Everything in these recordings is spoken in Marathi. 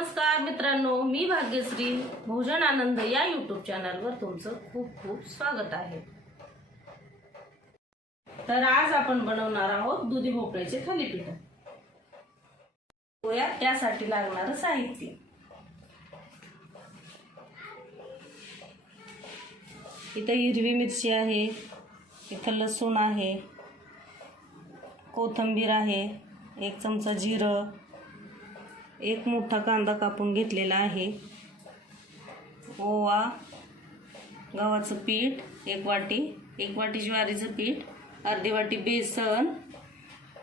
नमस्कार मित्रांनो, मी भाग्यश्री भोजन आनंद या यूट्यूब चॅनलवर तुमचं खूप खूप स्वागत आहे। तर आज आपण बनवणार आहोत दुधी भोपळ्याचे थालीपीठ। त्यासाठी लागणारं साहित्य, इथे हिरवी मिरची आहे, इथे लसूण आहे, कोथिंबीर आहे, 1 चमचा जिरं, 1 मोठा कांदा कापून घेतलेला आहे, ओवा, गव्हाचं पीठ 1 वाटी, 1 वाटी ज्वारीचं पीठ, अर्धी वाटी बेसन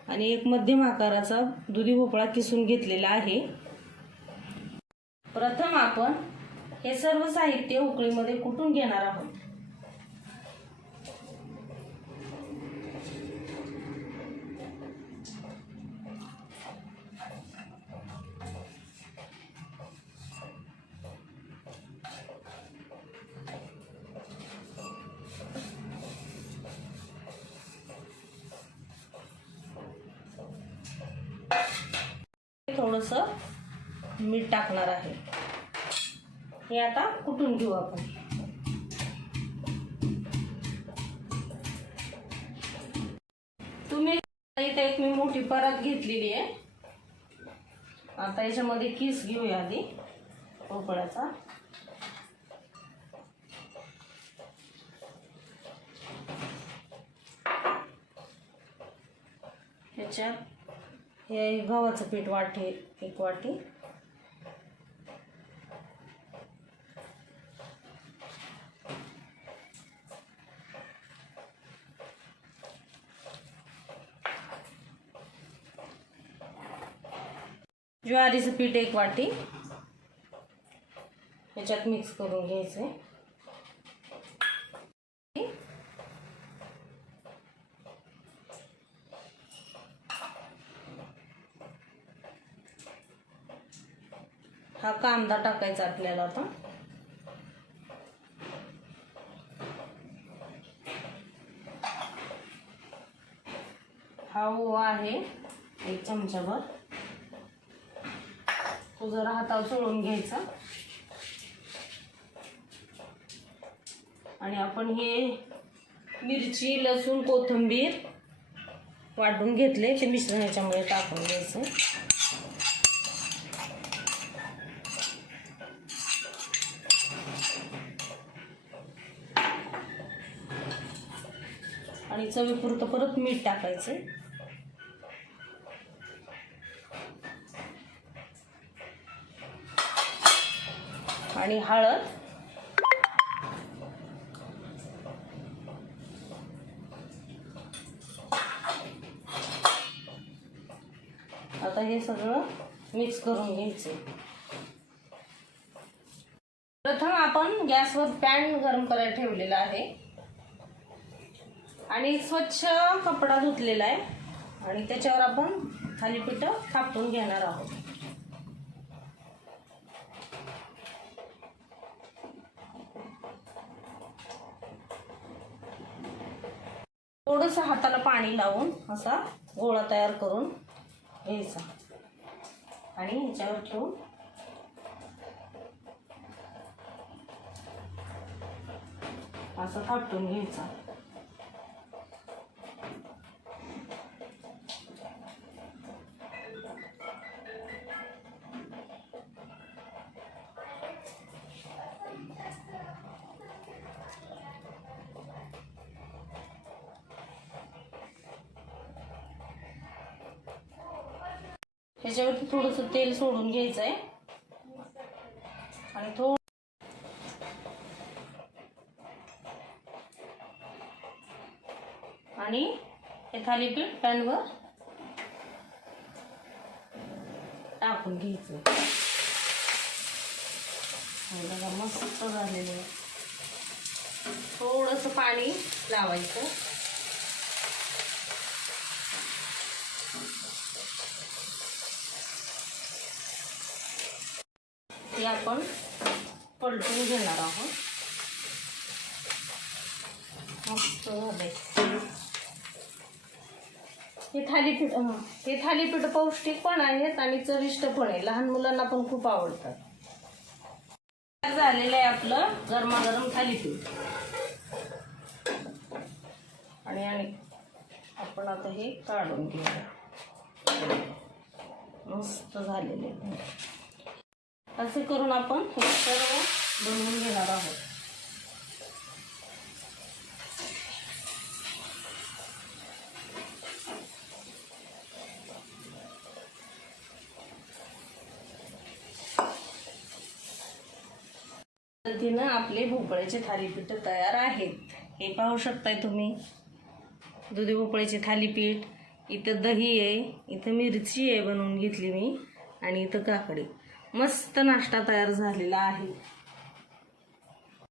आणि 1 मध्यम आकाराचा दुधी भोपळा किसून घेतलेला आहे। प्रथम आपण हे सर्व साहित्य उकळीमध्ये कुटून घेणार आहोत। थोडंसं मीठ टाकणार आहे, हे आता कुटून घेऊ आपण। तुम्ही इथे एक मी मोठी परात घेतलेली आहे। आता याच्यामध्ये किस घेऊया आधी भोपळ्याचा। ह्याच्यात हे गव्हाचं पीठ वाटी 1 वाटी, ज्वारीचं पीठ 1 वाटी ह्याच्यात मिक्स करून घ्यायचं। हा कांदा टाकायचा आपल्याला आता। हा ओवा आहे 1 चमचाभर, तो जरा हातावर चोळून घ्यायचा आणि आपण हे मिरची, लसूण, कोथिंबीर वाटून घेतले ते मिश्रण याच्यामध्ये टाकून घ्यायचं। आणि चवीपुरतं परत मीठ टाकायचं आणि हळद, आता हे सगळं मिक्स करून घ्यायचं। प्रथम आपण गॅसवर पॅन गरम करायला ठेवलेला आहे आणि स्वच्छ कपडा धुतलेला आहे आणि त्याच्यावर आपण थालीपीठ थापून घेणार आहोत। थोडंसं हाताला पाणी लावून असा गोळा तयार करून घ्यायचा आणि ह्याच्यावर ठेवून असं थापटून घ्यायचा। ह्याच्यावरती थोडंसं तेल सोडून घ्यायचं आहे आणि आणि हे थालीपीठ पॅनवर टाकून घ्यायचं। बघा मस्त झालेलं आहे। थोडंसं पाणी लावायचं हे आपण पलटून घेणार आहोत। मस्त झालंय। हे थालीपीठ पौष्टिक पण आहेत आणि चविष्ट पण आहे, लहान मुलांना पण खूप आवडतात. झालेलं आहे आपलं गरमागरम थालीपीठ. आणि आपण आता हे काढून घेऊया. मस्त झालेले असे करून आपण हे सर्व बनवून घेणार आहोत. पद्धतीनं आपले भोपळ्याचे थालीपीठ तयार आहेत. हे पाहू शकताय तुम्ही, दुधी भोपळ्याचे थालीपीठ. इथं दही आहे, इथं मिरची आहे बनवून घेतली मी, आणि इथं काकडी. मस्त नाश्ता तयार झालेला आहे.